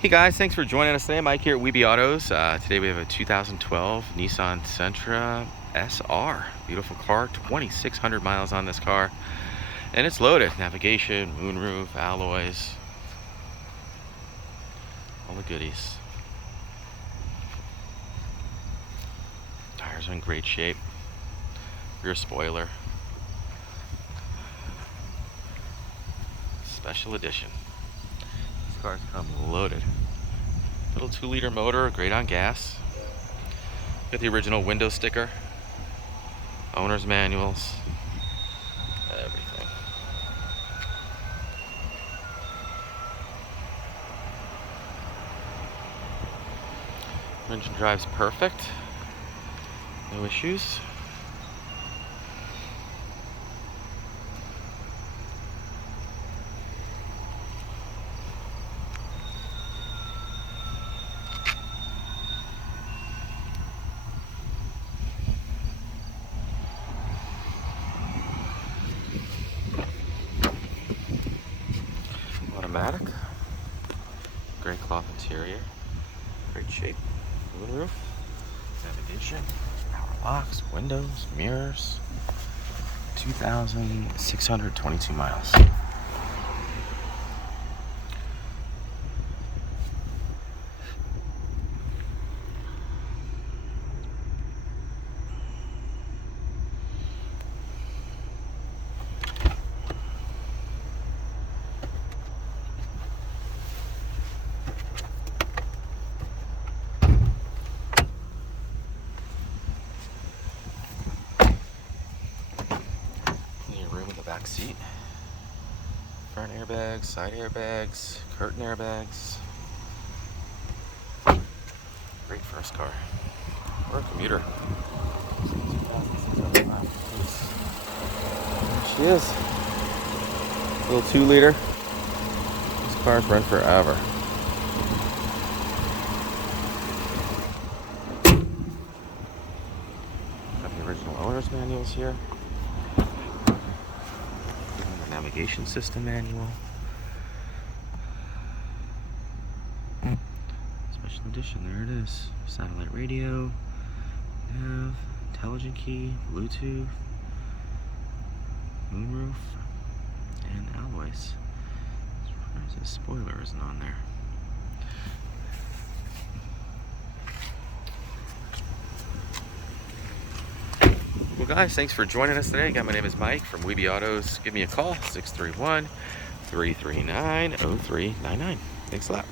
Hey guys, thanks for joining us today. Mike here at Weeby Autos. Today we have a 2012 Nissan Sentra SR. Beautiful car, 2,600 miles on this car. And it's loaded. Navigation, moonroof, alloys, all the goodies. Tires are in great shape. Rear spoiler. Special edition. These cars come loaded. Little 2-liter motor, great on gas. Got the original window sticker, owner's manuals, everything. Engine drives perfect, no issues. Automatic, great cloth interior, great shape, moonroof, navigation, power locks, windows, mirrors, 2,622 miles. Room in the back seat, front airbags, side airbags, curtain airbags. Great first car, or a commuter. There she is, little 2-liter. These cars run forever. Got the original owner's manuals here. Navigation system manual. Special edition, there it is. Satellite radio, nav, intelligent key, Bluetooth, moonroof, and alloys. This spoiler isn't on there. Well guys, thanks for joining us today. Again, my name is Mike from Weeby Autos. Give me a call, 631-339-0399. Thanks a lot.